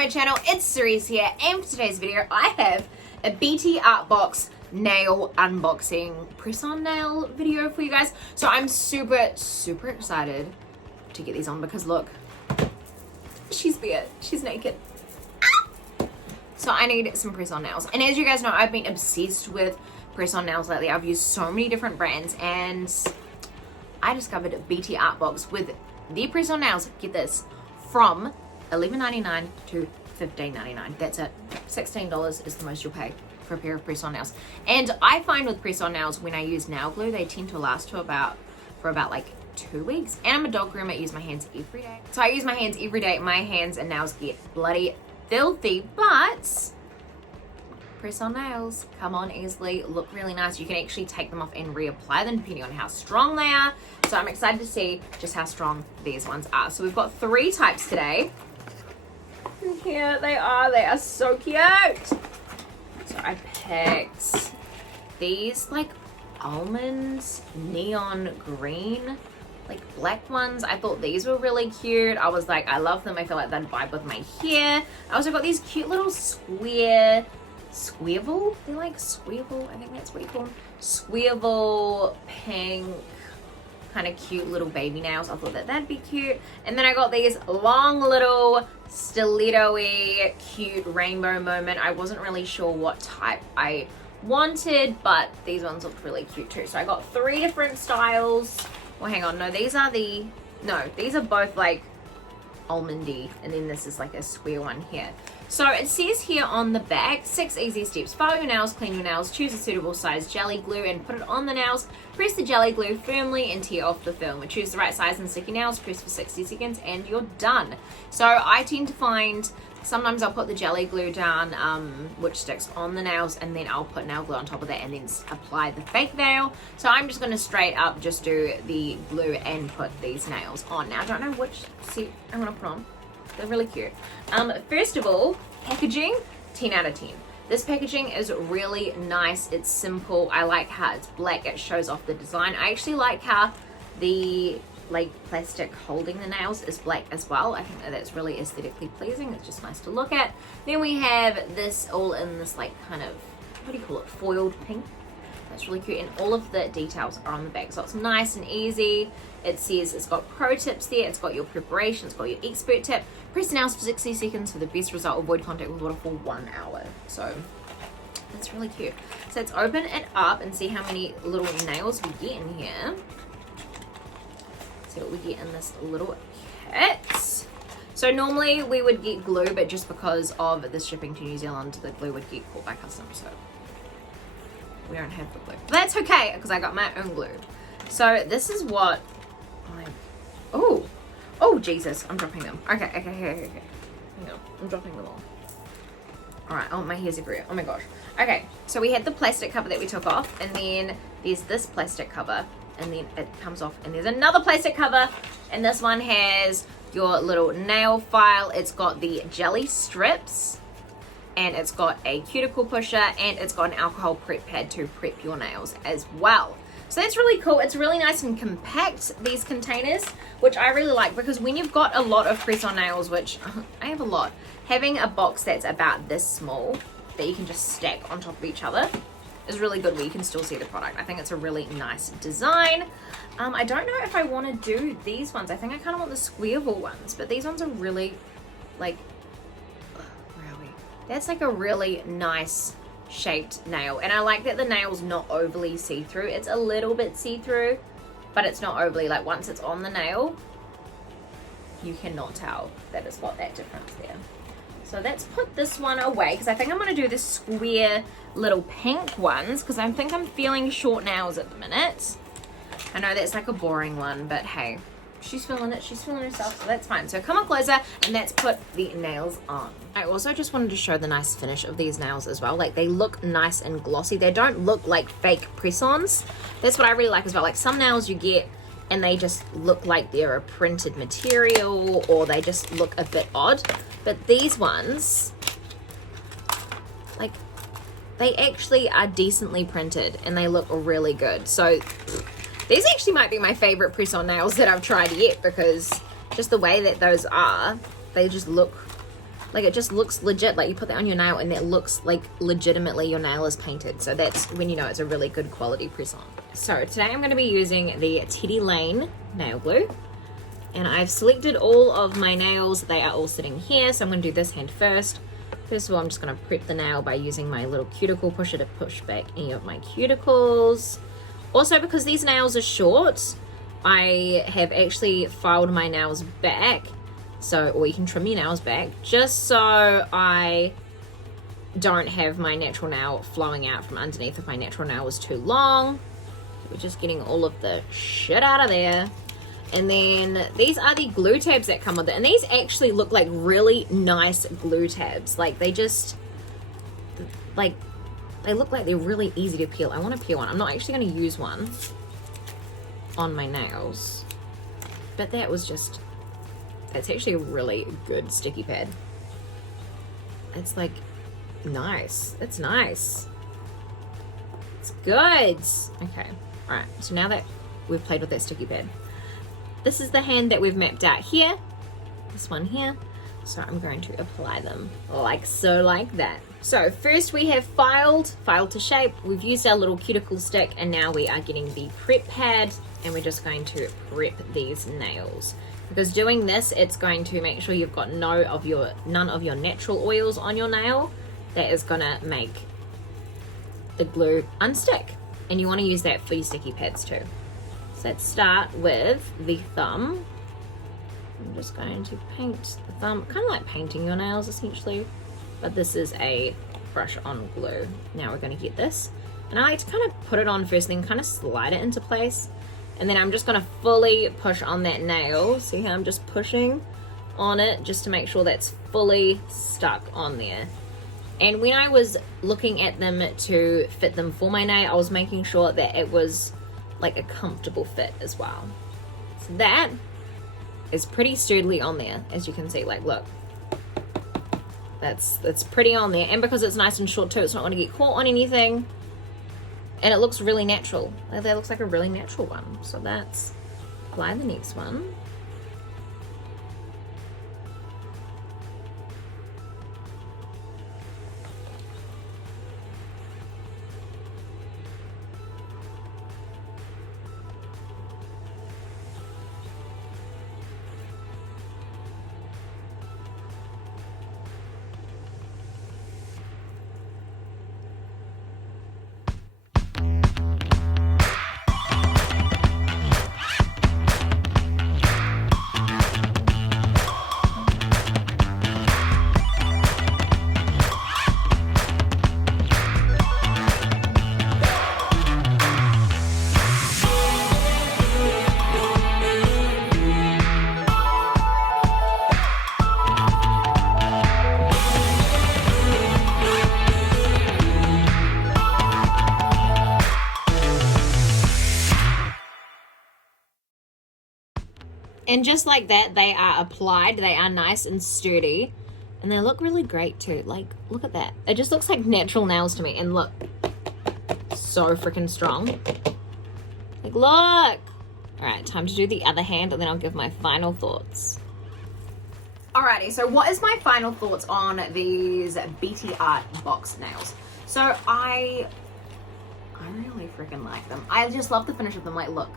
my channel. It's Cerise here, and for today's video I have a BTArtbox nail unboxing press-on nail video for you guys. So I'm super excited to get these on because look, she's bare, she's naked. So I need some press-on nails, and as you guys know, I've been obsessed with press-on nails lately. I've used so many different brands, and I discovered BTArtbox with the press-on nails, get this, from $11.99 to $15.99. That's it. $16 is the most you'll pay for a pair of press-on nails. And I find with press-on nails, when I use nail glue, they tend to last for about like 2 weeks. And I'm a dog groomer, I use my hands every day. So I use my hands every day. My hands and nails get bloody filthy, but press-on nails come on easily, look really nice. You can actually take them off and reapply them depending on how strong they are. So I'm excited to see just how strong these ones are. So we've got 3 types today. And here they are so cute. So I picked these like almond neon green, like black ones. I thought these were really cute. I was like, I love them. I feel like they'd vibe with my hair. I also got these cute little square squivel, they're like squivel, I think that's what you call them, squivel pink kind of cute little baby nails. I thought that that'd be cute. And then I got these long little stiletto-y cute rainbow moment. I wasn't really sure what type I wanted, but these ones looked really cute too. So I got 3 different styles. Well, hang on, no, these are both like almondy, and then this is like a square one here. So it says here on the back, 6 easy steps. File your nails, clean your nails, choose a suitable size jelly glue and put it on the nails. Press the jelly glue firmly and tear off the film. Choose the right size and sticky nails, press for 60 seconds and you're done. So I tend to find, sometimes I'll put the jelly glue down, which sticks on the nails, and then I'll put nail glue on top of that and then apply the fake nail. So I'm just going to straight up just do the glue and put these nails on. Now I don't know which set I want to put on. They're really cute. First of all, packaging, 10 out of 10. This packaging is really nice. It's simple. I like how it's black. It shows off the design. I actually like how the like plastic holding the nails is black as well. I think that that's really aesthetically pleasing. It's just nice to look at. Then we have this all in this like kind of, what do you call it, foiled pink. That's really cute, and all of the details are on the back, so it's nice and easy. It says it's got pro tips there, it's got your preparation, it's got your expert tip. Press the nails for 60 seconds for the best result. Avoid contact with water for 1 hour. So that's really cute. So let's open it up and see how many little nails we get in here. See what we get in this little kit. So normally we would get glue, but just because of the shipping to New Zealand, the glue would get caught by customs, so we don't have the glue. But that's okay, because I got my own glue. So this is what oh Jesus, I'm dropping them. Okay. Hang on, I'm dropping them all. Alright, oh my hair's everywhere. Oh my gosh. Okay, so we had the plastic cover that we took off, and then there's this plastic cover, and then it comes off, and there's another plastic cover, and this one has your little nail file. It's got the jelly strips, and it's got a cuticle pusher, and it's got an alcohol prep pad to prep your nails as well. So that's really cool. It's really nice and compact, these containers, which I really like, because when you've got a lot of press-on nails, which I have a lot, having a box that's about this small that you can just stack on top of each other is really good, where you can still see the product. I think it's a really nice design. I don't know if I want to do these ones. I think I kind of want the squareable ones, but these ones are really like, where are we? That's like a really nice shaped nail, and I like that the nail's not overly see-through. It's a little bit see-through, but it's not overly, like once it's on the nail you cannot tell that it's got that difference there. So let's put this one away, because I think I'm going to do the square little pink ones, because I think I'm feeling short nails at the minute. I know that's like a boring one, but hey, she's feeling it, she's feeling herself, so that's fine. So come on closer and let's put the nails on. I also just wanted to show the nice finish of these nails as well. Like, they look nice and glossy. They don't look like fake press-ons. That's what I really like as well. Like, some nails you get and they just look like they're a printed material, or they just look a bit odd. But these ones, like, they actually are decently printed and they look really good. So these actually might be my favorite press-on nails that I've tried yet, because just the way that those are, they just look Like it just looks legit. Like you put that on your nail and it looks like legitimately your nail is painted. So that's when you know it's a really good quality press-on. So today I'm going to be using the Teddy Lane nail glue. And I've selected all of my nails. They are all sitting here. So I'm going to do this hand first. First of all, I'm just going to prep the nail by using my little cuticle pusher to push back any of my cuticles. Also, because these nails are short, I have actually filed my nails back. So, or you can trim your nails back just so I don't have my natural nail flowing out from underneath if my natural nail was too long. We're just getting all of the shit out of there. And then these are the glue tabs that come with it. And these actually look like really nice glue tabs. Like they just, like, they look like they're really easy to peel. I want to peel one. I'm not actually going to use one on my nails. But that was just, that's actually a really good sticky pad. It's like nice. It's nice. It's good. Okay. All right. So now that we've played with that sticky pad, this is the hand that we've mapped out here. This one here. So I'm going to apply them like so, like that. So first we have filed to shape. We've used our little cuticle stick and now we are getting the prep pad and we're just going to prep these nails. Because doing this, it's going to make sure you've got none of your natural oils on your nail. That is gonna make the glue unstick. And you wanna use that for your sticky pads too. So let's start with the thumb. I'm just going to paint the thumb, kind of like painting your nails essentially, but this is a brush on glue. Now we're going to get this, and I like to kind of put it on first, then kind of slide it into place, and then I'm just going to fully push on that nail. See how I'm just pushing on it just to make sure that's fully stuck on there. And when I was looking at them to fit them for my nail, I was making sure that it was like a comfortable fit as well. So that is pretty sturdily on there, as you can see. Like, look, that's pretty on there, and because it's nice and short too, it's not going to get caught on anything, and it looks really natural. Like, that looks like a really natural one. So that's apply the next one. And just like that, they are applied. They are nice and sturdy. And they look really great too. Like, look at that. It just looks like natural nails to me. And look, so freaking strong. Like, look. All right, time to do the other hand, and then I'll give my final thoughts. Alrighty, so what is my final thoughts on these BTArtbox nails? So I really freaking like them. I just love the finish of them. Like, look.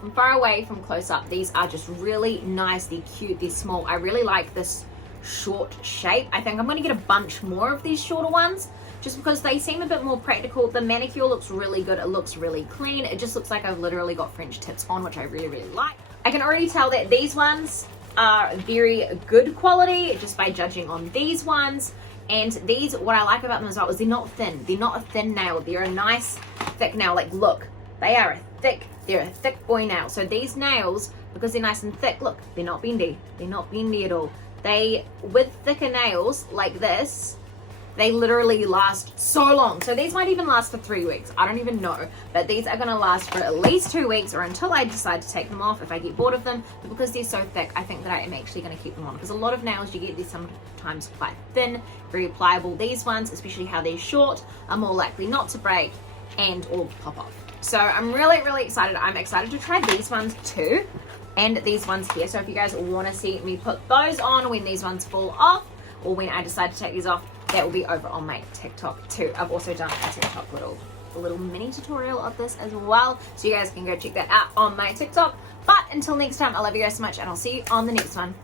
From far away, from close up, these are just really nice. They're cute, they're small. I really like this short shape. I think I'm going to get a bunch more of these shorter ones just because they seem a bit more practical. The manicure looks really good. It looks really clean. It just looks like I've literally got French tips on, which I really like. I can already tell that these ones are very good quality just by judging on these ones. And these, what I like about them as well is they're not thin. They're not a thin nail. They're a nice thick nail. Like, look, they're a thick boy nail. So these nails, because they're nice and thick, look, they're not bendy. They're not bendy at all. They, with thicker nails like this, they literally last so long. So these might even last for 3 weeks. I don't even know. But these are gonna last for at least 2 weeks, or until I decide to take them off if I get bored of them. But because they're so thick, I think that I am actually gonna keep them on. Because a lot of nails you get, they're sometimes quite thin, very pliable. These ones, especially how they're short, are more likely not to break and or pop off. So I'm really excited. I'm excited to try these ones too, and these ones here. So if you guys want to see me put those on when these ones fall off, or when I decide to take these off, that will be over on my TikTok too. I've also done a TikTok little mini tutorial of this as well, so you guys can go check that out on my TikTok. But until next time, I love you guys so much, and I'll see you on the next one.